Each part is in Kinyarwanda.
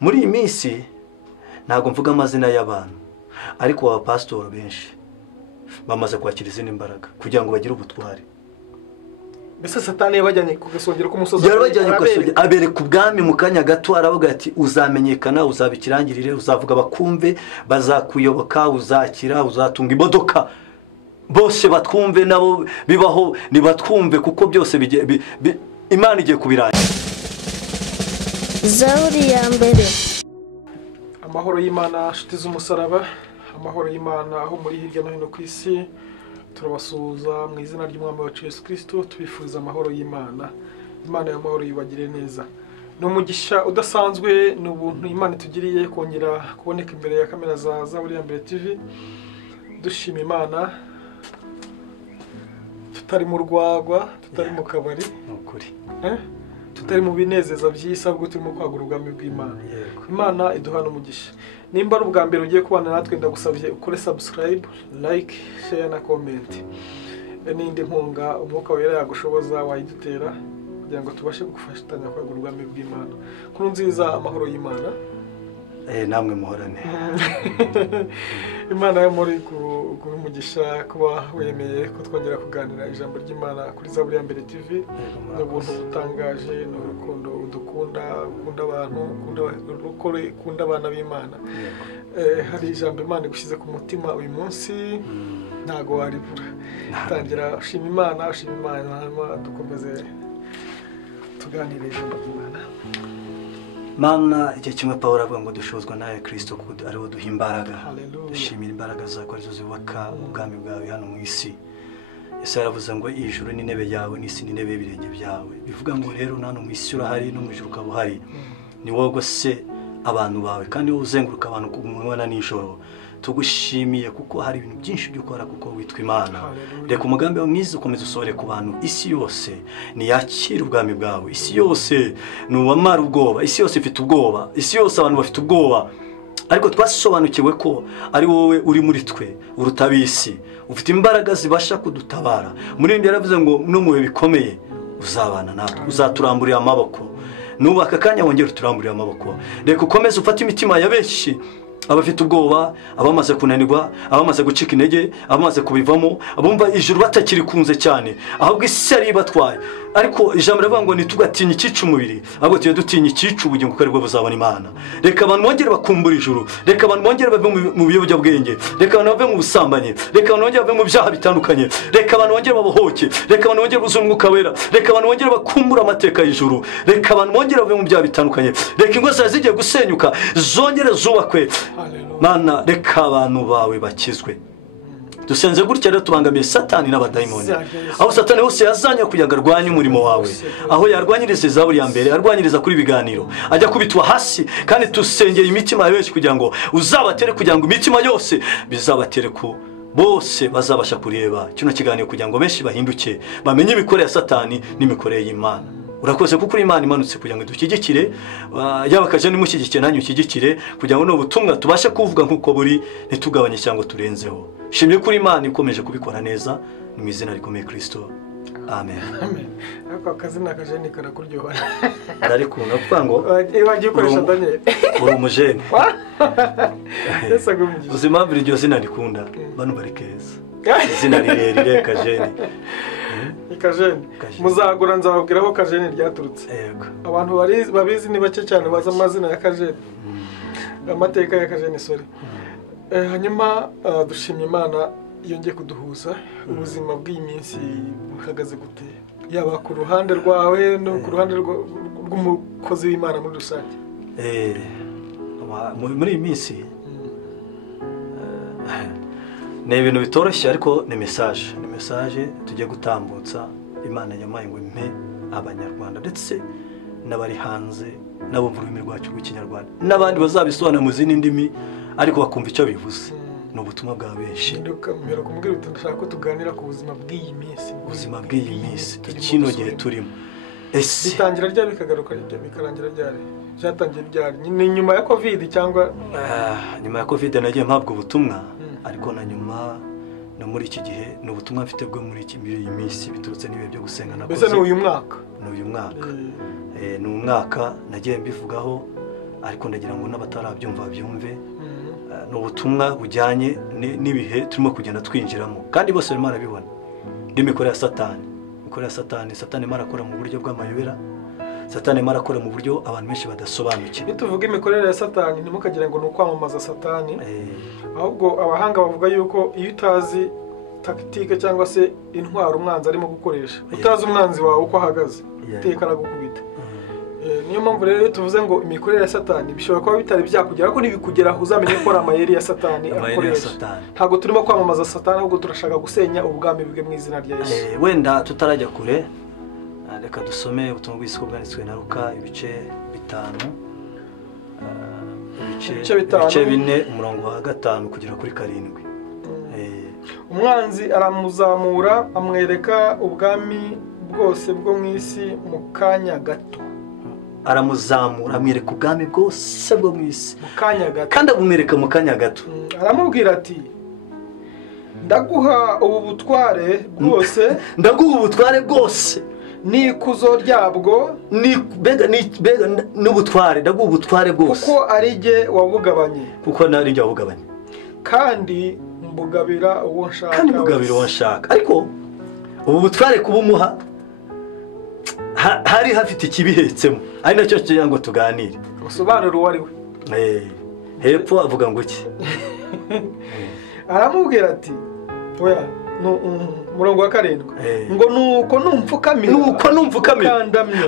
muri iyi minsi ntabwo mvuga amazina y'abantu ariko aba pastor benshi bamaze kwakira izindi mbaraga kugira ngo bagire ubutware. Mbese Satani yabajyanye ku gasongero k'umusozi, yarabajyanye ku gasongero abereka ubwami mu kanya gato, aravuga ati uzamenyekana, uzabikirangirire, uzavuga bakumve, bazakuyoboka, uzakira, uzatunga imodoka, bose batwumve nabo bibaho nibatwumve kuko byose Imana igiye kubirangira. Zaburi ya mbere. Amahoro y'Imana, nshuti z'umusaraba, amahoro y'Imana aho muri hirya no hino ku isi, turabasuhuza mu izina ry'Umwami wacu Yesu Kristo, tubifuza amahoro y'Imana. Imana y'amahoro yibagire neza. Ni umugisha udasanzwe, ni ubuntu Imana itugiriye kongera kuboneka imbere ya kamera za Zaburi ya mbere TV. Dushima Imana, tutari mu rwagwa, tutari mu kabari, nukuri. Tutari mu binezeza by'isi, ahubwo turimo kwagura ubwami bw'Imana. Imana iduhana umugisha. Nimba ari ubwa mbere ugiye kubana natwe, ndagusabye ukore subscribe, like, share na comment. N'indi nkunga umwuka wera yagushoboza wayidutera kugira ngo tubashe gufatanya kwagura ubwami bw'Imana. Kuru nziza, amahoro y'Imana. Namwe muhorane. Imana yo muri umugisha kuba wemeye ko twongera kuganira ijambo ry'Imana kuri Zaburi ya mbere TV. N'ubuntu butangaje, n'urukundo udukunda, ukunda abantu, ukunda abana b'Imana. Hari ijambo Imana igushyize ku mutima uyu munsi, ntago waribura. Tangira ushima Imana, hanyuma dukomeze tuganire ijambo ry'Imana. Mana, igihe kimwe Pawulo avuga ngo dushozwa nawe Kristo kuko ariwe duha imbaraga. Dushimira imbaraga zako arizo zubaka ubwami bwawe hano mu isi. Yesu yaravuze ngo ijuru ni intebe yawe, n'isi ni intebe y'ibirenge byawe. Bivuga ngo rero nano mu isi urahari, no mu ijuru ukaba uhari. Ni wowe se abantu bawe, kandi wowe uzenguruka abantu ku manywa na nijoro. Tugushimiye kuko hari ibintu byinshi byo gukora kuko witwa Imana. Reka umugambi wawe mwiza ukomeze usohore ku bantu. Isi yose niyakira ubwami bwawe. Isi yose nuwamara ubwoba. Isi yose ifite ubwoba. Isi yose abantu bafite ubwoba. Ariko twasobanukiwe ko ari wowe uri muri twe, urutabisi. Ufite imbaraga zibasha kudutabara. Muri ndi yaravuze ngo no mu bihe bikomeye uzabana natwe, uzaturamburira amaboko. Nubaka kanya wongera uturamburira amaboko. Reka ukomeze ufate imitima ya benshi, abafite ubwoba, abamaze kunanirwa, abamaze gucika intege, abamaze kubivamo, abumva ijuru batakiri kunze cyane, ahubwo isi ari batwaye. Ariko ijambo rivuga ngo ntitugatinye icyica umubiri, ahubwo tuye dutinya icyica ubugingo kuko aribwo buzabona Imana. Reka abantu bongere bakumbura ijuru, reka abantu bongere bave mu biyobyabwenge, reka abantu bave mu busambanyi, reka abantu bongere bave mu byaha bitandukanye, reka abantu bongere babohoke, reka abantu bongere buzuye umwuka wera, reka abantu bongere bakumbura amateka y'ijuru, reka abantu bongere bave mu byaha bitandukanye, reka ingo zawe zigiye gusenyuka zongere zubakwe. Mana, reka abantu bawe bakizwe. Dusenze gutya rero tubangamiye Satani n'abadayimoni. Aho Satani hose yazanye kugira ngo arwanye umurimo wawe, aho yarwanyiriza Zaburi ya mbere, arwanyiriza kuri biganiro, ajya kubitwa hasi, kandi tusengeye imitima yose kugira ngo uzabatere, kugira ngo imitima yose bizabatere ku bose bazabasha kureba kino kiganiro kugira ngo benshi bahinduke, bamenye imikorere ya Satani n'imikorere y'Imana. Urakoze kuko Imana imanutse kugira ngo dushyigikire, yaba kaje nimushyigikire nanyu ushyigikire kugira ngo no butumwa tubashe kuvuga nkuko buri, ntitugabanye cyangwa turenzeho. Shimye kuri Imana ikomeje kubikora neza mu izina rikomeye Kristo. Amen. Amen. Ako kazina kajeni karakuryoha. Ararikunda kuvuga ngo wagiye ukoresha Daniel. Uri umujeni. Yesu agumije. Uzima buri ryo zina rikunda, bano barikeza. Izina rirerire kajeni. Kajeni. Muzagura nzababwira ko kajeni ryaturutse. Yego. Abantu babizi ni bake cyane baza amazina ya kajeni. Amateka ya kajeni sorry. Hanyuma dushimye Imana yongeye kuduhuza. Ubuzima bw'iyi minsi buhagaze gute, yaba ku ruhande rwawe no ku ruhande rw'umukozi w'Imana muri rusange? Muri iyi minsi ni ibintu bitoroshye, ariko ni message tugiye gutambutsa. Imana yamaye ngo impe abanyarwanda ndetse n'abari hanze n'abumva ururimi rwacu rw'ikinyarwanda n'abandi bazabisobanura mu zindi ndimi ariko bakumva icyo bivuze. Ni ubutumwa bwa benshi. Ndumvira kumubwira uti ndashaka ko tuganira ku buzima bw'iyi minsi. Ubuzima bw'iyi minsi, ikino gihe turimo. Ese bitangira ryari bikagaruka bikarangira ryari? Byatangiye ryari? Ni nyuma ya Covid cyangwa? Nyuma ya Covid nagiye mpabwa ubutumwa, ariko na nyuma no muri iki gihe ni ubutumwa mfite bwo muri iyi minsi biturutse n'ibihe byo gusenga nakoze. Mbese ni uyu mwaka? Ni umwaka nagiye mbivugaho ariko ndagira ngo n'abatarabyumva byumve ni ubutumwa bujyanye n'ibihe turimo kugenda twinjiramo kandi bose barimo barabibona n'imikorere ya satani. Imikorere ya satani imara akora mu buryo bw'amayobera, satani imara akora mu buryo abantu benshi badasobanukiwe. Iyo tuvuga imikorere ya satani ntimukagira ngo ni ukwamamaza satani, ahubwo abahanga bavuga yuko iyo utazi takitike cyangwa se intwaro umwanzi arimo gukoresha, utazi umwanzi wawe uko ahagaze, iteka aragukubita. Niyo mpamvu rero tuvuze ngo imikorere ya satani bishobora kuba bitari byakugera, ariko nibikugeraho uzamenye ko ari amayeri ya satani akoresha. Ntabwo turimo kwamamaza satani, ahubwo turashaka gusenya ubwami bwe mu izina rya Yesu. Wenda tutarajya kure, reka dusome ubutumwa bw'isi bwanditswe na Luka ibice 4 umurongo wa 5 kugera kuri 7. Umwanzi aramuzamura amwereka ubwami bwose bwo mu isi mu kanya gato. Aramuzamura amwereka ubwami bwose bwo mu isi mu kanya gato, kandi abumwereka mu kanya gato. Aramubwira ati ndaguha ubu butware bwose, ndaguha ubutware bwose n'ikuzo ryabwo, bega n'ubutware, ndaguha ubutware bwose kuko ari jye wabugabanye, kandi mbugabira uwo nshaka. Ariko ubu butware kubumuha hari hafite ikibihetsemo, ari nacyo kigira ngo tuganire. Usobanura uwo ari we. Hepfo avuga ngo iki? Aramubwira ati oya, murongo wa 7 ngo nuko numfukamira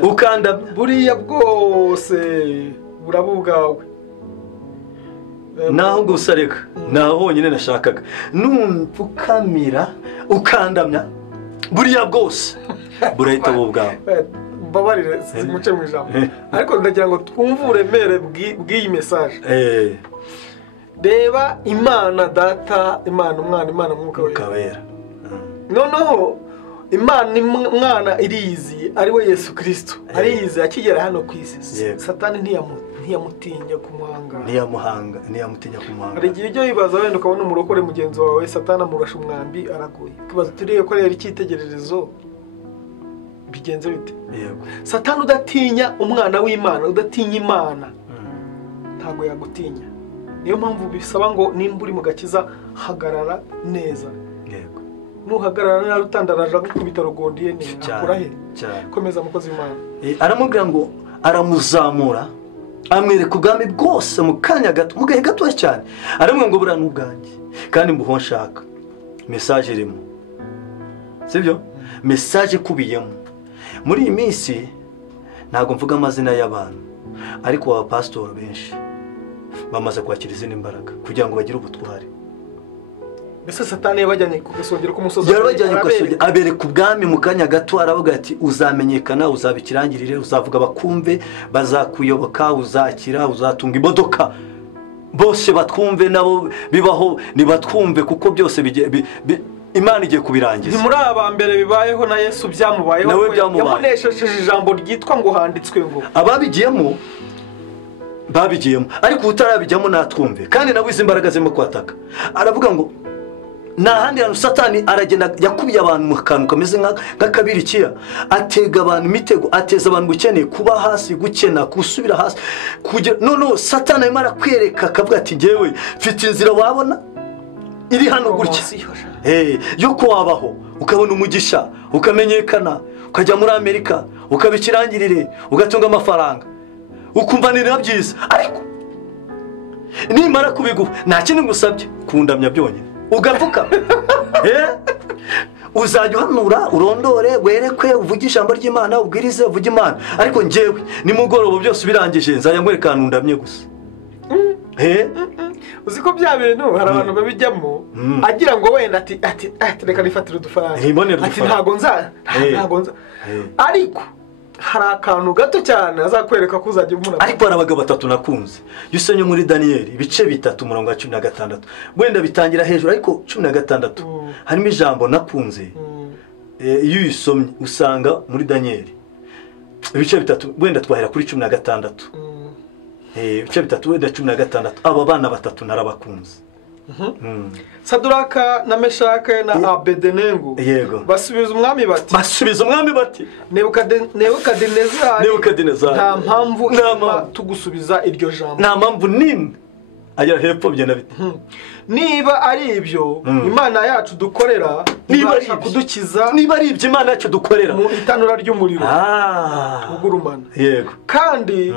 ukandamya buriya bwose burabubwawe. Naho gusareka naho honyine nashakaga, numfukamira ukandamya buriya bwose burahita bubwawe. Babarire simuce mu ijambo, ariko ndagira ngo twumve uburemere bw'iyi message. Reba Imana Data, Imana Umwana, Imana Mwuka Wera. Noneho Imana Umwana irizi, ari we Yesu Kristo, arizi akigera hano ku isi. Satani ntiyamutinya kumuhanga, hari igihe ujya wibaza wenda ukabona umurokore mugenzi wawe Satani amurasha umwambi araguye, ukibaza turiye ko rero icyitegererezo bigenze bite? Satani udatinya umwana w'Imana, udatinya Imana, ntago yagutinya. Niyo mpamvu bisaba ngo nimba uri mu gakiza hagarara neza. Nuhagarara na rutandaraje gukubita rugondiye ni akurahe. Komeza mukozi w'Imana. Aramubwira ngo aramuzamura amwereka ubwami bwose mu kanya gato, mu gahe gato cyane. Aramubwira ngo burana ubwanjye kandi mbuho nshaka. Message irimo, sibyo? Message kubiyemo. Muri iyi minsi ntago mvuga amazina y'abantu, ariko aba pastor benshi bamaze kwakira izindi imbaraga kugira ngo bagire ubutware. Mbese Satani yabajyanye kugasongera ku musozi, abereka ubwami mu kanya gato. Aravuga ati uzamenyekana, uzabikirangirire, uzavuga bakumve, bazakuyoboka, uzakira, uzatunga imodoka, bose batwumve, nabo bibaho nibatwumve, kuko byose Imana igiye kubirangiza. Ni muri aba mbere bibayeho na Yesu byamubayeho, yamunesheje ijambo ryitwa ngo handitswe ngo. Ababigiyemo ariko utarabijyamo natwumve, kandi nabo izi imbaraga zirimo kwataka. Aravuga ngo nahandi hantu Satani aragenda yakubiye abantu mu kantu kameze nk'akabirikira, atega abantu imitego, ateza abantu gukeneye kuba hasi, gukena, kusubira hasi. No Satani arimo arakwereka akavuga ati ngewe mfite inzira wabona iri hano gutya, yuko wabaho ukabona umugisha, ukamenyekana, ukajya muri Amerika, ukabikirangirire, ugatunga amafaranga, ukumva ni byiza. Ariko nimara kubiguha nta kintu ngusabye, kundamya byonyine ugapfuka. Uzajya uhanura, urondore, werekwe, uvuge ijambo ry'Imana, ubwirize, uvuge Imana. Ariko ngewe nimugoroba byose birangije nzajya nkwereka ndamye gusa. Uziko bya bintu hari abantu babijyamo agira ngo wenda ati reka nifatire udufaranga, ati ntago nza. Ariko hari akantu gato cyane azakwereka ko uzajya umuna. Ariko hari abagabo 3 nakunze. Yusenye muri Daniel ibice 3 umurongo wa 16. Wenda bitangira hejuru, ariko 16 harimo ijambo nakunze. Iyo uyisomye usanga muri Daniel ibice 3, wenda twahera kuri 16. Ibice 3 wenda 16. Aba bana 3 narabakunze. Saduraka na Meshake na Abedenego basubiza umwami bati Nebukadinezari nta mpamvu tugusubiza iryo jambo, nta mpamvu nimwe agira hepfo byena bite. Niba ari ibyo Imana yacu dukorera, ibasha kudukiza, niba ari ibyo Imana yacu dukorera mu itanura ry'umuriro ugurumana, yego, kandi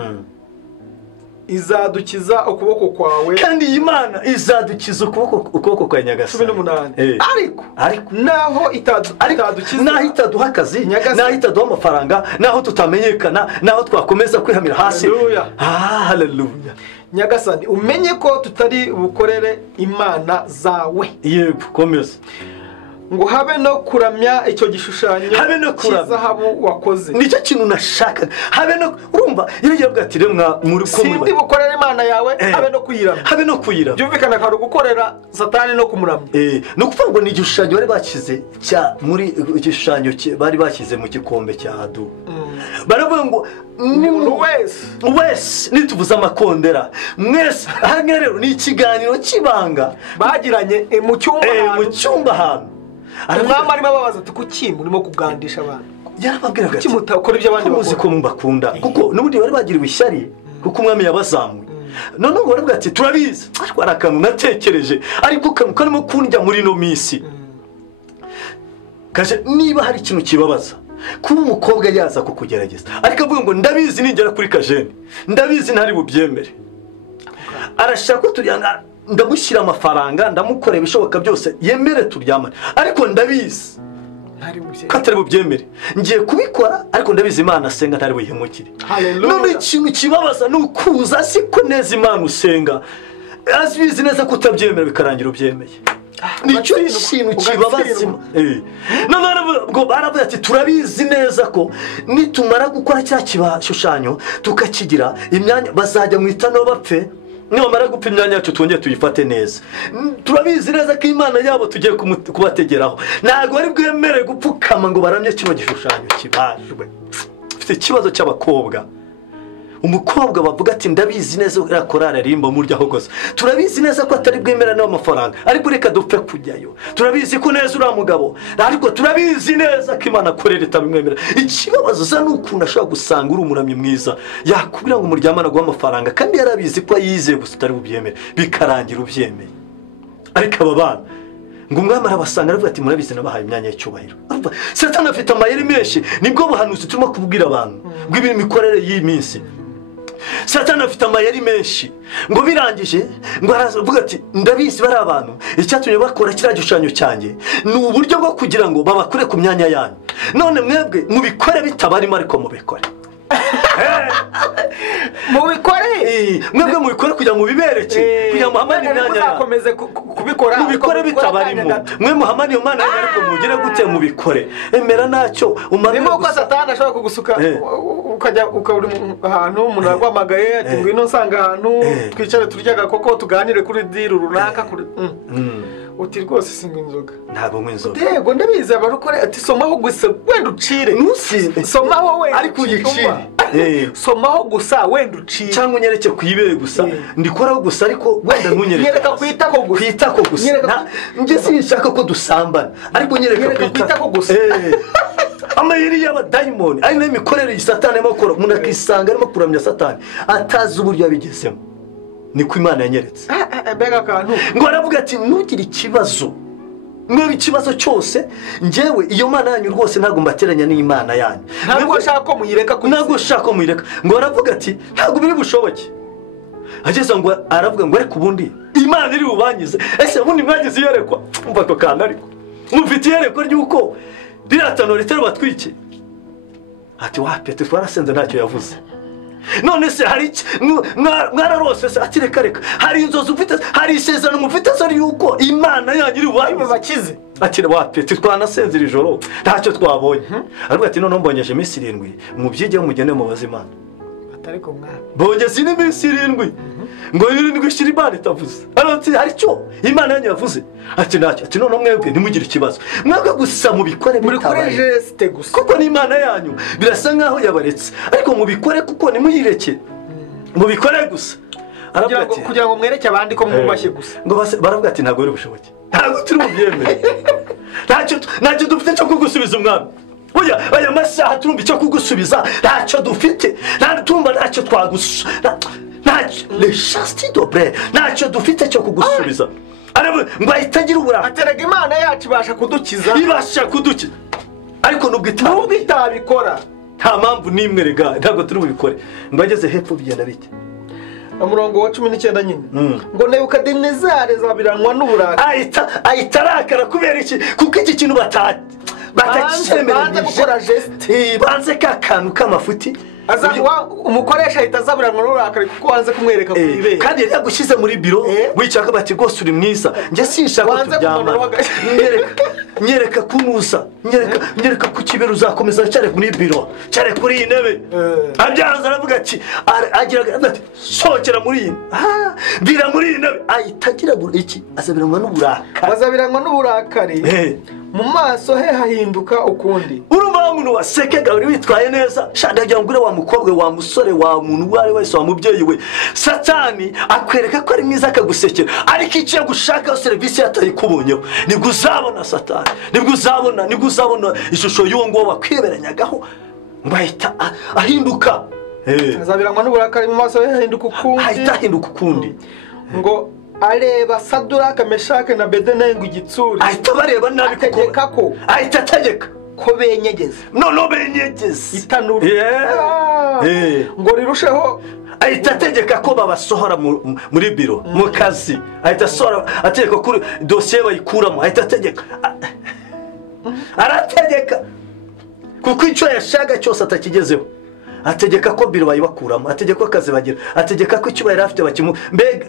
izadukiza ukuboko kwawe, kandi Imana izadukiza ukuboko kwa Nyagasani. 18 ariko naho itadukiza, naho itaduha akazi, naho itaduha amafaranga, naho tutamenyekana, naho twakomeza kwihamira hasi. Haleluya. Nyagasani umenye ko tutari bukorere imana zawe. Yego, komeza. Ngo habe no kuramya icyo gishushanyo, habe no kuramya zahabu wakoze. Nicyo kintu nashaka. Habe no urumva yiriye bwati remwa muri ko sindi bukorere imana yawe, habe no kuyiramya. Habe no kuyiramya. Byumvikana ko gukorera Satani no kumuramya. No kuvuga ngo ni igishushanyo bari bakize cya muri igishushanyo bari bakize mu gikombe cya Adu. Baravuga ngo umuntu wese nituvuza amakondera mwese. Aha rero ni ikiganiro kibanga bagiranye mu cyumba hano. Umwami arimo ababaza ati kuki murimo kugandisha abantu? Yarababwiraga ati mutakora ibyo abandi bakoze ko mbakunda, kuko n'ubundi bari bagiriwe ishyari kuko umwami yabazamuye. None ngo baravuga ati turabizi, ariko arakantu natekereje, ariko karimo kundya muri no misi. Kaje niba hari ikintu kibabaza kuba umukobwa yaza kukugerageza, ariko avuga ngo ndabizi ningera kuri Kajeni, ndabizi ntari bubyemere. Arashaka ko turyanga, ndamushyira amafaranga, ndamukorera ibishoboka byose yemere turyamane, ariko ndabizi katari bubyemere. Ngiye kubikora ariko ndabizi Imana asenga ntari buyihemukire. None ikintu kibabaza nukuza siko neza Imana usenga, azibizi neza kutabyemera bikarangira ubyemeye. Nicyo kintu kibabaza. None ngo baravuga ati turabizi neza ko nitumara gukora cya kibashushanyo tukakigira imyanya bazajya mu itano bapfe, nimara gupfa imyanya yacu twongeye tuyifate neza. Turabizi neza ko Imana yabo tugiye kubategeraho, ntago ari bwemere gupfukama ngo baramye kino gishushanyo kibajwe. Ufite ikibazo cy'abakobwa, umukobwa bavuga ati ndabizi neza irakorara rimbo murya hogoza, turabizi neza ko atari bwemera n'amafaranga, ariko reka dupfe kujyayo. Turabizi ko neza uri umugabo, ariko turabizi neza ko Imana akorera itabimwemera. Ikibabazo za n'ukuntu ashobora gusanga uri umuramyi mwiza, yakubwira ngo muryamana guha amafaranga, kandi yarabizi ko yizeye gusa utari bubyemere, bikarangira ubyemeye. Ariko aba bana ngo umwami arabasanga aravuga ati murabizi nabahaye imyanya y'icyubahiro. Satani afite amayeri menshi, nibwo buhanuzi turimo kubwira abantu bw'ibiri mikorere y'iminsi. Satani afite amayeri menshi, ngo birangije ngo aravuga ati ndabizi bari abantu icyatumye bakora kiriya gishushanyo cyanjye ni uburyo bwo kugira ngo babakure ku myanya yanyu. None mwebwe mubikore bitabarimo, ariko mubikore mwebwe mubikore kugira ngo bibereke, kugira ngo muhamane imyanya muzakomeze kubikora, mubikore bitabarimo. Mwe muhamane iyo Mana yanyu, ariko mugire gute mubikore. Emera nacyo umanure gusa. Nimo ko Satani ashobora kugusuka ukajya ukaburi ahantu umuntu arwamagaye ati ngwino nsanga ahantu twicare turyaga koko tuganire kuri diru runaka kuri uti rwose singa inzoga, ntabwo nk'inzoga. Yego ndabizi abarukore ati somaho gusa wenda ucire, somaho wenda ariko uyicire, somaho gusa wenda ucire, cyangwa unyereke kuyibere gusa, ndikoraho gusa ariko wenda ntunyereke, nyereka kwitako gusa. Njye sinshaka ko dusambana, ariko nyereka kwitako gusa. Amayeri y'abadayimoni ari nayo mikorere y'Satani y'amakoro, umuntu akisanga arimo kuramya Satani atazi uburyo yabigezemo. Niko Imana yanyeretse. Mbega kantu ngo aravuga ati ntugire ikibazo, mwe ikibazo cyose njyewe iyo Mana yanyu rwose ntago mbateranya n'Imana yanyu, ntabwo shaka ko muyireka ntabwo shaka ko muyireka. Ngo aravuga ati ntago biri bushoboke. Ageze ngo aravuga ngo ariko ubundi Imana iri bubanyize. Ese ubundi mwagize yerekwa, umva ko kana ariko mufite yerekwa ry'uko riratano ritero batwike. Ati wapete twarasenze ntacyo yavuze. None se hari mwararose se ati reka hari inzozi ufite, hari isezerano mufite se yuko Imana yanyu iri bakize. Ati wapete twanasenze iri joro ntacyo twabonye. Aravuga ati none mbonyeje iminsi 7 mubyige mugene mu bazimana. Atari ko mwana bongeze iminsi 7 ngo 7 shiri Imana itavuze. Ati hari cyo Imana yanyu yavuze. Ati ntacyo. Ati none mwebwe ntimugire ikibazo, mwebwe gusa mubikore bitabaye gusa, kuko ni Imana yanyu birasa nkaho yabaretse, ariko mubikore kuko nimuyireke, mubikore gusa. kugira ngo mwereke abandi ko mwubashye gusa ngo baravuga ati ntabwo uri bushoboke ntabwo turi bubyemere ntacyo dufite cyo kugusubiza umwami oya aya masaha turumva icyo kugusubiza ntacyo dufite ntacyo twagusubiza le chasti dobre ntacyo dufite cyo kugusubiza ngo ahitagira uburakari aterega imana yacu ibasha kudukiza ariko nubwo itabikora nta mpamvu n'imwe rega ntabwo turi bubikore ngo ageze hepfo bigenda bite umurongo wa 19 nyine ngo Nebukadinezari zabiranwa n'uburakari ahita arakara kubera iki kuko iki kintu batakisemeranyije banze ka kantu k'amafuti umukoresha ahita azabiranwa n'uburakari kuko wanze kumwereka ku ibere kandi yari yagushyize muri biro wicara bati rwose uri mwiza njye sinshaka ko turyamana nyereka kunusa nyereka ku kibero uzakomeza cyane muri biro cyane kuri iyi ntebe abyanze aravuga ati agira ati sokera muri iyi bira muri iyi ntebe ahita agira iki azabiranwa n'uburakari mu maso he hahinduka ukundi urumva umuntu wasekaga uri witwaye neza shandagira ngure wa mukobwa wa musore wa muntu wari wese wa mubyeyi we satani akwereka ko ari mwiza akagusekera ariko icyo gushaka serivisi yatayikubonyeho nibwo uzabona satani nibwo uzabona ishusho y'uwo ngo wakwiberanyagaho bahita ahinduka azabirangwa n'uburakari mu maso he hahinduka ukundi ngo areba Saduraka Meshake na Abedenego igitsuri ahita bareba nabi kuko ahita ategeka ko benyegeze no benyegeze itanuru ngo rirusheho ahita ategeka ko babasohora muri biro mu kazi ahita asohora ategeka ko dosiye bayikuramo ahita ategeka arategeka kuko icyo yashaka cyose atakigezeho ategeka ko biro bayibakuramo ategeka ko akazi bagira ategeka ko icyo bari afite mbega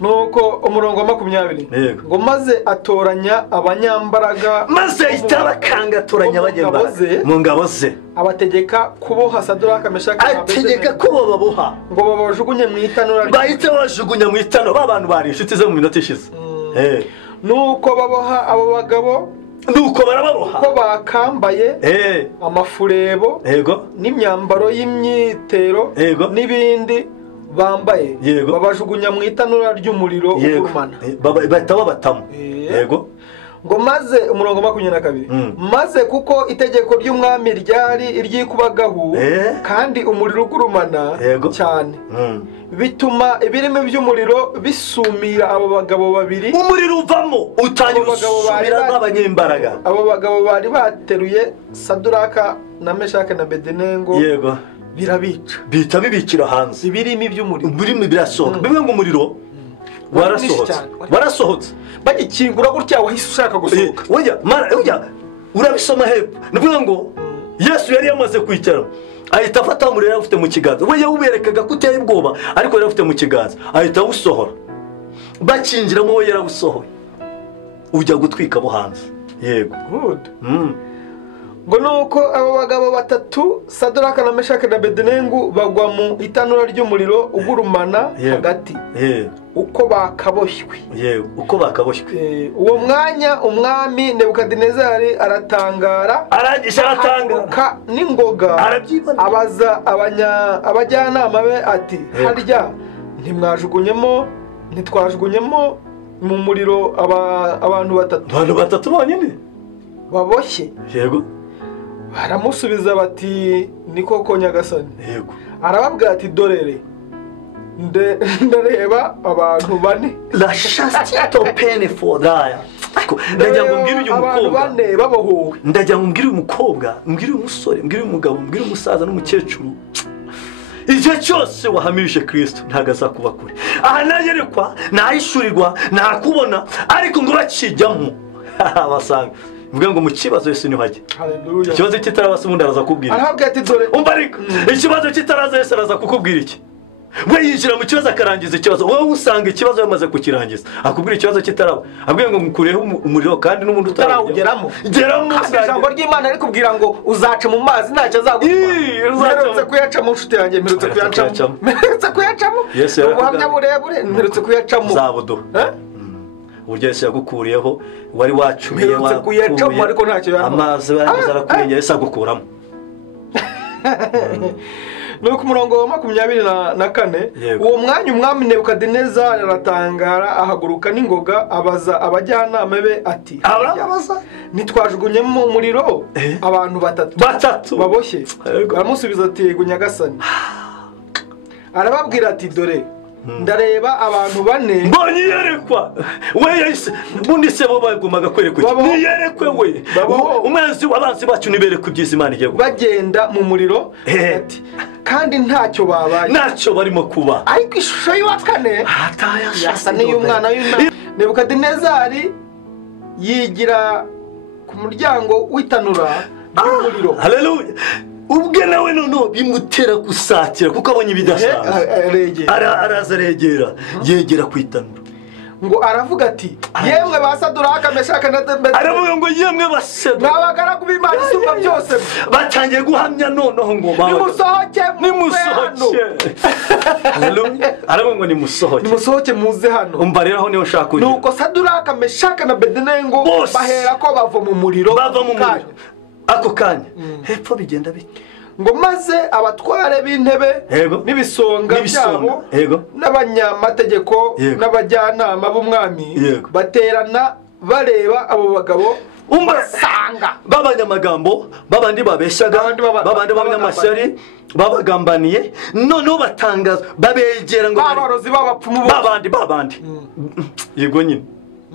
nuko umurongo wa 20 ngo maze atoranya abanyambaraga maze ahita abakangatoranya abanyambaraga mu ngabo ze abategeka kuboha Saduraka Meshake ategeka ko baboha ngo babajugunye mu itanura bahita bajugunya mu itanura babantu bari inshuti ze mu minota ishize nuko baboha abo bagabo nuko barababoha ko bakambaye amafurebo n'imyambaro y'imyitero n'ibindi bambaye babajugunya mu itanura ry'umuriro ugurumana bahita babatamo ngo maze umurongo 22 maze kuko itegeko ry'umwami ryari iryikubagahu kandi umuriro ugurumana cyane bituma ibirimo by'umuriro bisumira abo bagabo babiri umuriro uvamo utangira gusumira n'abanyembaraga abo bagabo bari bateruye Saduraka na Meshake na Abedenego birabica bita bibikira hanze ibirimo by'umuriro birimo birasohoka bimwe ngo umuriro warasohotse bagikingura gutya wahise ushaka gusohoka oya urabisoma hepfo nivuga ngo Yesu yari yamaze kwicara ahita afata umuriro yari afite mu kiganza we yawuberekaga ko uteye ubwoba ariko yari afite mu kiganza ahita awusohora bakinjiramo we yarawusohoye ujya gutwika abo hanze yego ngo nuko abo bagabo batatu Saduraka na Meshake na Abedenego bagwa mu itanura ry'umuriro ugurumana hagati uko bakaboshywe uwo mwanya umwami Nebukadinezari aratangara aragisha n'ingoga abaza abajyanama be ati harya ntitwajugunyemo mu muriro abantu batatu bonyine baboshye baramusubiza bati ni koko nyagasani arababwira ati dorere ndareba abantu bane la chastito pene fodaya ndajya ngumbwira uyu mukobwa bane babohowe ndajya ngumbwira uyu mukobwa mbwira uyu musore mbwira uyu mugabo mbwira umusaza n'umukecuru igihe cyose wahamirije Kristo ntago azakuba kure aha nayerekwa nahishurirwa nakubona ariko ngo bakijyamo basanga mvuga ngo mu kibazo Yesu niho ajya ikibazo kitarabasa ubundi araza kubwira arabwira ati dore umva ariko ikibazo kitaraza Yesu araza kukubwira iki we yinjira mu kibazo akarangiza ikibazo wowe usanga ikibazo yamaze kukirangiza akubwira ikibazo kitaraba abwiye ngo mukureho umuriro kandi n'umuntu utarawugeramo ijambo ry'Imana ari kubwira ngo uzaca mu mazi ntacyo azagutwara kuyaca mu nshuti yanjye mperutse kuyacamo ubuhamya burebure mperutse kuyacamo zabudo uburyo Yesu yagukuriyeho wari wacumiye kuyacamo ariko ntacyo amazi arakuye Yesu agukuramo no ku murongo wa 24 uwo mwanya umwami Nebukadinezari aratangara ahaguruka n'ingoga abaza abajyanama be ati arabaza nitwajugunye mu muriro abantu batatu baboshye baramusubiza ati yego nyagasani arababwira ati dore ndareba abantu bane mbonye yerekwa we yise bundi se bo bagumaga kwerekwa ni yerekwe we umwanzi w'abanzi bacu niberekwa iby'Imana igiye bagenda mu muriro ati kandi ntacyo babaye ntacyo barimo kuba ariko ishusho y'uwa kane yasa n'iy'umwana w'Imana Nebukadinezari yigira ku muryango w'itanura ry'umuriro haleluya ubwe nawe noneho bimutera gusakira kuko abonye ibidasanzwe araza aregera yegera kwitanura ngo aravuga ati yemwe basaduraka Meshaki na Abednego aravuga ngo yemwe basedura n'abagaragu b'Imana isumba byose batangiye guhamya noneho ngo nimusohoke haleluya aravuga ngo nimusohoke muze hano umva rero aho niho nshaka kujya nuko Saduraka Meshaki na Abednego bahera ko bava mu muriro ako kanya hepfo bigenda bite ngo maze abatware b'intebe n'ibisonga byabo n'abanyamategeko n'abajyanama b'umwami baterana bareba abo bagabo umbasanga babanyamagambo babandi babeshaga babandi b'abanyamashyari babagambaniye noneho batangaza babegera ngo babarozi b'abapfumu babandi yego nyine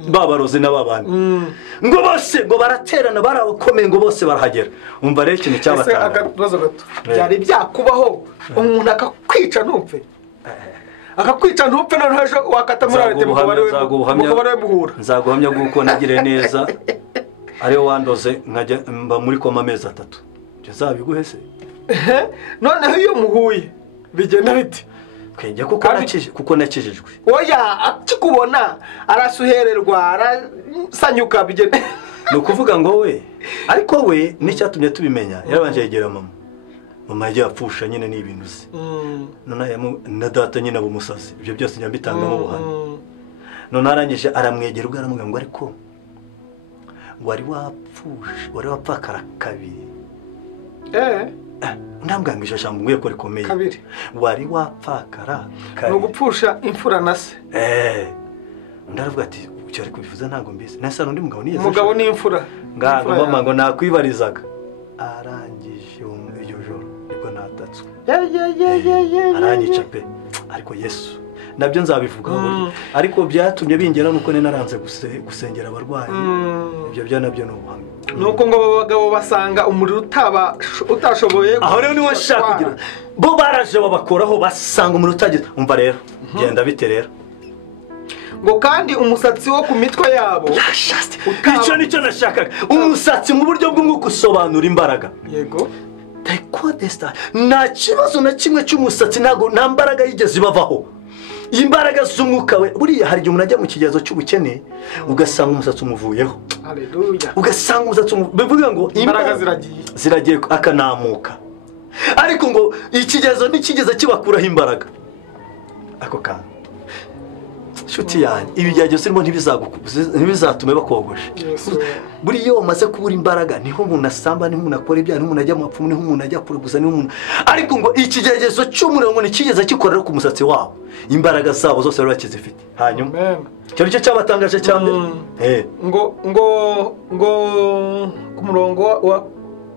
babarozi n'ababandi ngo bose ngo baraterana barakomeye ngo bose barahagera umva rero ikintu cyabatanga akabazo gato byari byakubaho umuntu akakwica ntupfe none haje wakata muri arete mukabare muhura nzaguhamya guko nagire neza ariyo wandoze nkajya mba muri koma amezi 3 cyazabiguhe se noneho iyo muhuye bigenda biti kwenge kuko nakijijwe oya akikubona arasuhererwa arasanyuka bigenda no kuvuga ngo we ariko we n'icyatumye tubimenya yarabanje yegera mama yagiye apfusha nyine n'ibintu se none na data nyine abumusazi ibyo byose nyambitanga mu buhana none arangije aramwegera ubwo aramuga ngo ariko wari wapfakara kabiri ndamwangisha shambu ngwe ko rikomeye kabiri wari wapfakara no gupfusha imfura na se ndaravuga ati cyo ari kubivuza ntago mbise nasa nundi mugabo ni imfura ngamba ngo nakwibarizaga arangije iyo joro niko natatswe aranyica pe ariko Yesu nabyo nzabivuga ariko byatumye bingera nuko naranze gusengera abarwayi ibyo bya nabyo no buhamya nuko ngo abagabo basanga umuriro utashoboye aho rero niwe nshaka kugira bo baraje babakoraho basanga umuriro utageze umva rero genda bite rero ngo kandi umusatsi wo ku mitwe yabo icyo nicyo nashakaga umusatsi mu buryo bw'umwuka usobanura imbaraga yego tayikodesta nta kibazo na kimwe cy'umusatsi nta mbaraga yigeze ibavaho imbaraga z'umwuka we buriya hari igihe umuntu ajya mu kigezo cy'ubukene ugasanga umusatsi umuvuyeho haleluya ugasanga umusatsi bivuga ngo imbaraga ziragiye akanamuka ariko ngo ikigezo ntikigeze kibakuraho imbaraga ako kana shuti yanjye ibijyagiye sirimo ntibizatume bakogosha buriya iyo wamaze kubura imbaraga niho umuntu asamba niho umuntu akora ibyaha niho umuntu ajya mu mapfumu niho umuntu ajya kureguza niho umuntu ariko ngo ikigezo cy'umuriro ntikigeze gikorera ku musatsi wabo imbaraga zabo zose bari bakizifite hanyuma cyo nicyo cyabatangaje cyane ngo ku murongo wa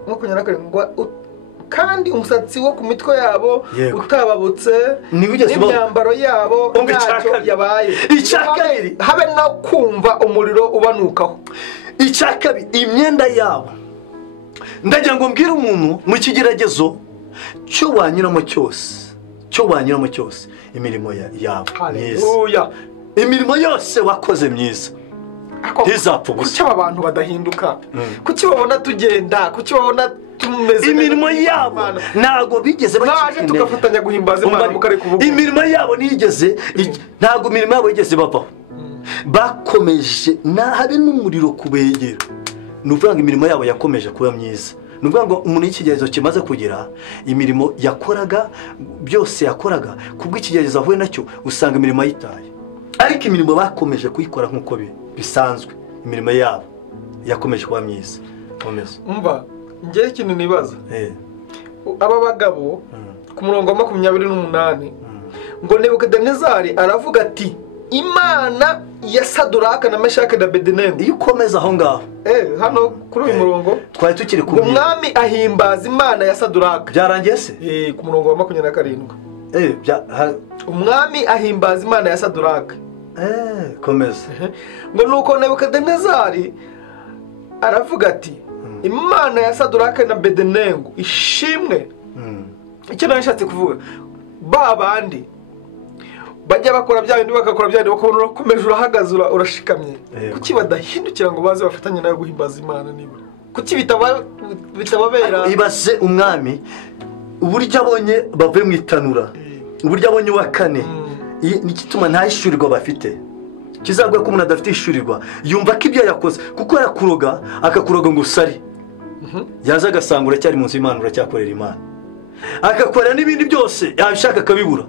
27 kandi umusatsi wo ku mitwe yabo utababutse n'imyambaro yabo ntacyo yabaye icyakabiri habe no kumva umuriro ubanukaho icyakabiri imyenda yabo ndagira ngo mbwire umuntu mu kigeragezo cyo wanyuramo cyose imirimo yabo haleluya imirimo yose wakoze myiza ntizapfa gusa kuki abantu badahinduka kuki babona tugenda kuki babona imirimo yabo ntago bigeze baje tugafatanya guhimbaza Imana mukare kuvuga imirimo yabo nigeze ntago imirimo yabo yigeze bavaho bakomeje habe n'umuriro kubegera nuvuga imirimo yabo yakomeje kuba myiza nuvuga ngo umuntu ikigerezo kimaze kugira imirimo yakoraga byose yakoraga kubwo ikigerezo ahuye nacyo usanga imirimo yitaye ariko imirimo bakomeje kuyikora nkuko bisanzwe imirimo yabo yakomeje kuba myiza komeza umva ngiye ikintu nibaza aba bagabo ku murongo wa 28 ngo Nebukadinezari aravuga ati Imana ya Saduraka na Meshaki na Abedenego. iyo ukomeza aho ngaho hano kuri uyu murongo twari tukiri ku umwami ahimbaza Imana ya Saduraka. byarangiye se ku murongo wa 27 umwami ahimbaza Imana ya Saduraka. komeza ngo nuko Nebukadinezari aravuga ati Imana ya Saduraka na Abedenego ishimwe. icyo nashatse kuvuga babandi bajya bakora bya bindi bakakora bya bindi bakabona urakomeje urahagaze urashikamye kuki badahindukira ngo baze bafatanye nayo guhimbaza Imana niba kuki bitababera. ibaze umwami uburyo abonye bave mu itanura uburyo abonye wa kane n'igituma nta ishurirwa bafite kizavuga ko umuntu adafite ishurirwa yumva ko ibyo yakoze kuko yakuroga akakuroga ngo usari yaza agasanga uracyari munsi y'Imana uracyakorera Imana akakora n'ibindi byose yabishaka akabibura.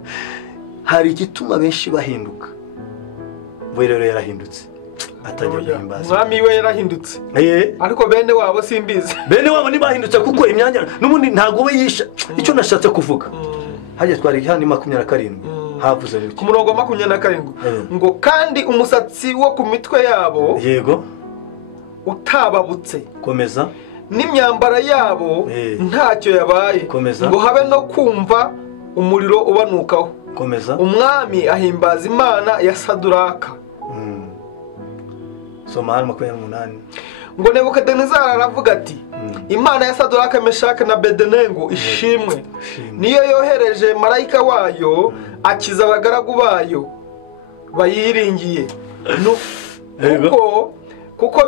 hari igituma benshi bahinduka we rero yarahindutse atajya guhimbaza umwami we yarahindutse ariko bene wabo simbizi bene wabo ntibahindutse kuko imyanya n'ubundi ntago we yisha. icyo nashatse kuvuga hajya twari handi 27 havuze ku murongo wa 27 ngo kandi umusatsi wo ku mitwe yabo yego utababutse komeza n'imyambara yabo ntacyo yabaye ngo habe no kumva umuriro ubanukaho. komeza umwami ahimbaza Imana ya Saduraka. soma hano 28 ngo Nebukadinezari aravuga ati Imana ya Saduraka Meshaki na Abedenego ishimwe niyo yohereje marayika wayo akiza abagaragu bayo bayiringiye kuko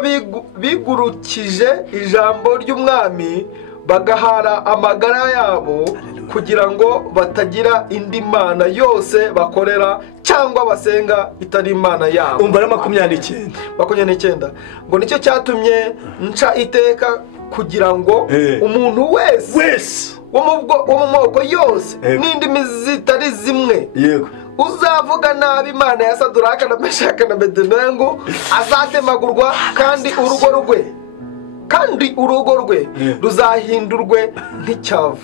bigurukije ijambo ry'umwami bagahara amagara yabo kugira ngo batagira indi mana yose bakorera cyangwa basenga itari Imana yabo. umva 29 ngo nicyo cyatumye nca iteka kugira ngo umuntu wese wo mu moko yose n'indimi zitari zimwe uzavuga nabi Imana ya Saduraka na Meshaki na Abedenego azatemagurwa kandi urugo rwe ruzahindurwe nk'icyavu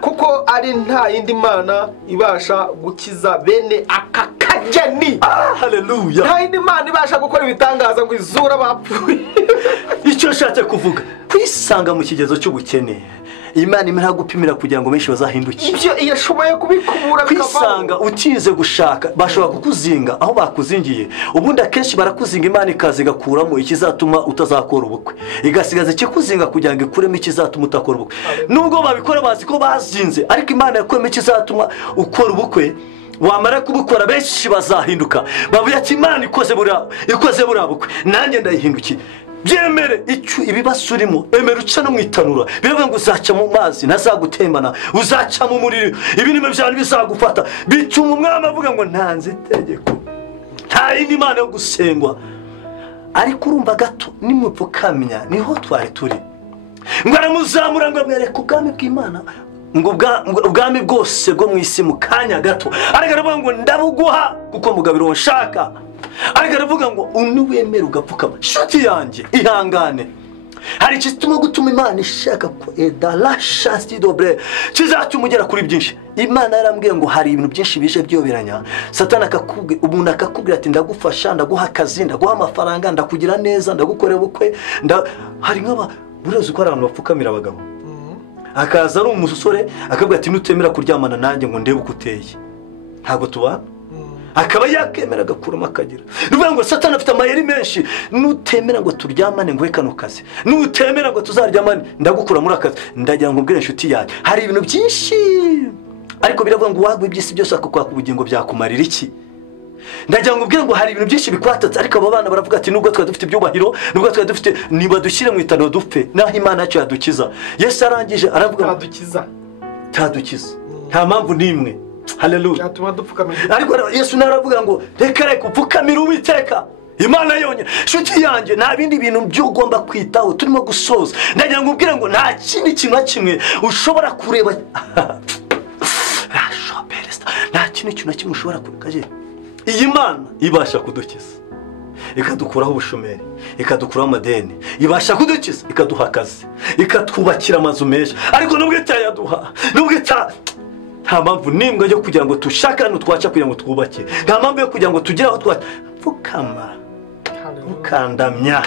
kuko ari nta yindi Mana ibasha gukiza bene aka kageni. haleluya. nta yindi Mana ibasha gukora ibitangaza ngo izura abapfuye. icyo nshatse kuvuga kwisanga mu kigezo cy'ubukene Imana imara gupimira kugira ngo benshi bazahinduke. ibyo yashoboye kubikubura kwisanga utize gushaka bashobora kukuzinga aho bakuzingiye ubundi akenshi barakuzinga Imana ikaza igakuramo ikizatuma utazakora ubukwe igasigaza ikikuzinga kugira ngo ikuremo ikizatuma utakora ubukwe. nubwo babikora bazi ko bazinze ariko Imana yakuremo ikizatuma ukora ubukwe wamara kubukora benshi bazahinduka bavuye ati Imana ikoze buriya bukwe nanjye ndayihindukiye. byemere icyo ibibasurimo emera uca no mwitanura biravuga ngo uzaca mu mazi ntazagutembana uzaca mu muriro ibintu byane bizagufata bituma umwami avuga ngo ntanze itegeko nta yindi Mana yo gusengwa. ariko urumva gato nimupfukamya niho twari turi ngo aramuzamura ngo amwereke ubwami bw'Imana ngo ubwami bwose bwo mu isi mu kanya gato ariko aravuga ngo ndabuguha kuko mugabiro nshaka. ariko aravuga ngo uniwemere ugapfukama shuti yanjye ihangane hari ikituma gutuma Imana ishaka ko la chance doble kizatuma ugera kuri byinshi. Imana yarambwiye ngo hari ibintu byinshi bije byoberanya Satani akakubwira umuntu akakubwira ati ndagufasha ndaguha akazi ndaguha amafaranga ndakugira neza ndagukorera ubukwe hari nk'aba bureze uko abantu bapfukamira abagabo akaza ari umusore akabwira ati nutemera kuryamana nanjye ngo ndebe uko uteye ntago tubana akaba yakemera agakuruma akagira. Nuvuga ngo Satani afite amayeri menshi nutemera ngo turyamane ngo wekano kazi nutemera ngo tuzaryamane ndagukura muri akazi ndagira ngo ubwire inshuti yanjye hari ibintu byinshi ariko biravuga ngo wagwe ibyisi byose akakwaka ubugingo byakumarira iki. ndagira ngo ubwire ngo hari ibintu byinshi bikwatatse ariko abo bana baravuga ati nubwo twari dufite ibyubahiro nubwo twari dufite niba dushyire mu itano dupfe naho Imana yacu yadukiza. Yesu arangije aravuga tadukiza nta mpamvu n'imwe. Haleluya. ariko Yesu naravuga ngo reka upfukamira Uwiteka Imana yonyine. Shuti yanjye nta bindi bintu byo ugomba kwitaho turimo gusoza ndagira ngo ubwire ngo nta kindi kintu kimwe ushobora kureba nta kintu kimwe ushobora kurekaje. iyi Mana ibasha kudukiza ikadukuraho ubushomeri ikadukuraho amadeni ibasha kudukiza ikaduha akazi ikatwubakira amazu menshi ariko nubwo itayaduha nubwo nta mpamvu nimwe yo kugira ngo tushake hano twaca kugira ngo twubake, nta mpamvu yo kugira ngo tugere aho pfukama ukandamya.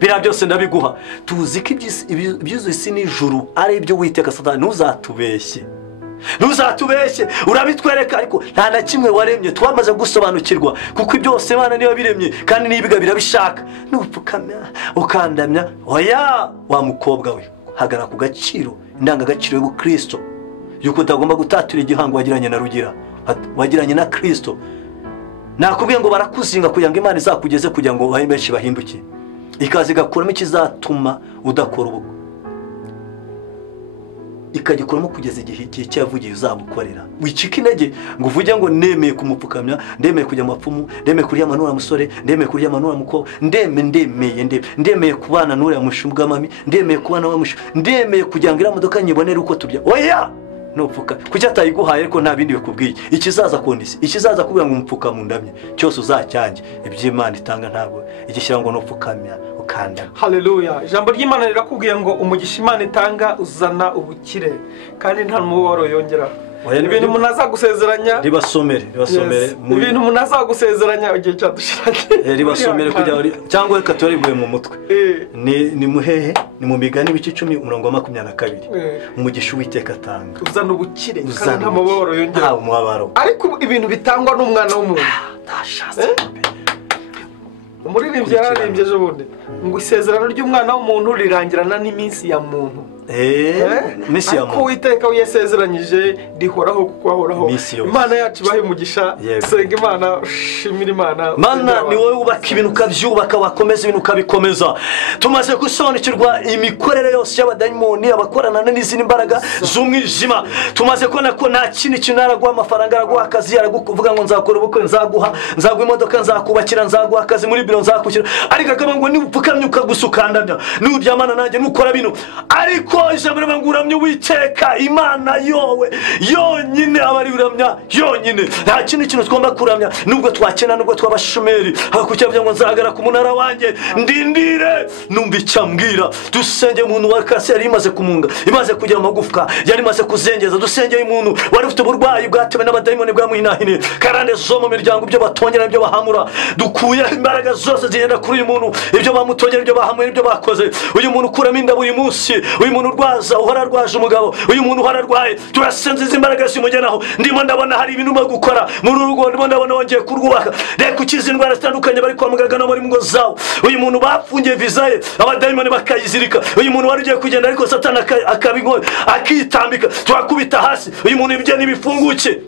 Biriya byose ndabiguha. Tuzi ko ibyuzuye isi n'ijuru ari ibyo Uwiteka Satani. Ntuzatubeshye, ntuzatubeshye, urabitwereka ariko nta na kimwe waremye twamaze gusobanukirwa, kuko byose Imana niyo biremye kandi nibiga birabishaka. Nupfukamya ukandamya, oya wa mukobwa we, hagara ku gaciro, indangagaciro y'Ubukristo, yuko utagomba gutatira igihango wagiranye na Rugira, wagiranye na Kristo. Nakubwiye ngo barakuzinga kugira ngo Imana izakugeze kugira ngo benshi bahinduke, ikazi gakuramo ikizatuma udakora ubukwe, ikagikuramo kugeza igihe cyavugiye uzabukorera. Wicika intege ngo uvuge ngo nemeye kumupfukamya, ndemeye kujya mapfumu, ndemeye kurya manura musore, ndemeye kurya manura mukobwa, ndemeye kubana n'uriya mushumbwa mami, ndemeye kubana wa mushu, ndemeye kugira ngo ira modoka nyibonere uko turya. Oya, nupfuka kuki atayiguhaye ariko nta bindi bikubwiye. Ikizaza kundisi, ikizaza kubwira ngo umupfuka mu ndamye cyose uzacyange. Iby'Imana itanga ntabwo igishyira ngo nupfukamya ukanda. Haleluya. Ijambo ry'Imana rirakubwiye ngo umugisha Imana itanga uzana ubukire kandi nta muboro yongera. Ibintu umuntu azagusezeranya ribasomere ibintu umuntu azagusezeranya igihe cyadushiranye ribasomere kujya cyangwa reka turibuye mu mutwe. Ni muhehe, ni mu Migani ibice 10:22. Umugisha Uwiteka atanga uzana ubukire kandi nta muboro yongera. Nta mubabaro. Ariko ibintu bitangwa n'umwana w'umuntu ndashatse umuririmbyi yararimbye ejo bundi ngo isezerano ry'umwana w'umuntu rirangirana n'iminsi ya muntu. Misi ya muntu Uwiteka yasezeranyije rihoraho kuko ahoraho. Imana yacu ibahe umugisha. Senga Imana, shimira Imana. Mana ni wowe ubaka ibintu ukabyubaka, wakomeza ibintu ukabikomeza. Tumaze gusobanukirwa imikorere yose y'abadayimoni abakorana n'izindi mbaraga z'umwijima. Tumaze kubona ko nta kintu kinaraguha amafaranga, araguha akazi, arakuvuga ngo nzakora ubukwe, nzaguha imodoka, nzakubakira, nzaguha akazi muri biro, nzakukira, ariko akaba ngo nipfukamye ukagusukandamya, nuryamana nanjye nukora bino. Ariko ijambo rivuga Uwiteka Imana yowe yonyine abari uramya yonyine, nta kintu twomba kuramya. Nubwo twakena, nubwo twabashumeri, hakucyabye ngo nzagara ku munara wanjye ndindire numva icyambwira. Dusenge umuntu wa kase yari imaze kumunga, imaze kugira amagufwa, yari imaze kuzengeza. Dusengeye umuntu wari ufite uburwayi bwatewe n'abadayimoni bwamuhinahine, karande zo mu miryango byo batongera ibyo bahamura. Dukuye imbaraga zose zigenda kuri uyu muntu, ibyo bamutongera ibyo bahamura ibyo bakoze. Uyu muntu kuramo inda buri munsi, uyu muntu urwaza uhora rwaje umugabo, uyu muntu uhora rwaye, turasenze imbaraga zimugenaho. Ndimo ndabona hari ibintu byo gukora muri urugo, ndimo ndabona wongeye kurwubaka. Reka ukize indwara zitandukanye bari kwa muganga no muri ngo zawo. Uyu muntu bafungiye visa ye, abadayimoni bakayizirika. Uyu muntu wari ugiye kugenda ariko Satani akabingoye akitambika, turakubita hasi. Uyu muntu ibyo nibifunguke.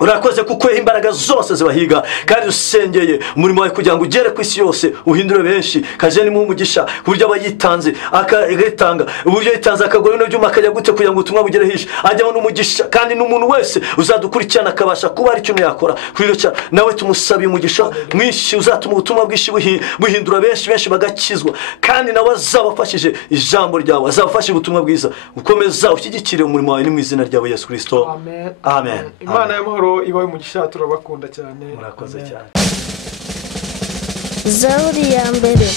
Urakoze kuko imbaraga zose zibahiga, kandi usengeye umurimo wawe kugira ngo ugere ku isi yose, uhindure benshi. Kaje ni mu umugisha buryo abayitanze agatanga, uburyo yitanze akagora no byuma akajya gute kugira ngo ubutumwa bugere hishe. Ajyaho n'umugisha kandi n'umuntu wese uzadukurikirana akabasha kuba ari cyo yakora kuri cyo. Nawe tumusabiye umugisha mwinshi uzatuma ubutumwa bwishi buhindura benshi bagakizwa, kandi nawe azabafashije ijambo ryawe, azabafashije ubutumwa bwiza. Ukomeza ushyigikire umurimo wawe ni mu izina rya Yesu Kristo. Amen. Imana ibaye umugisha, turabakunda cyane. Murakoze cyane. Zaburi ya mbere.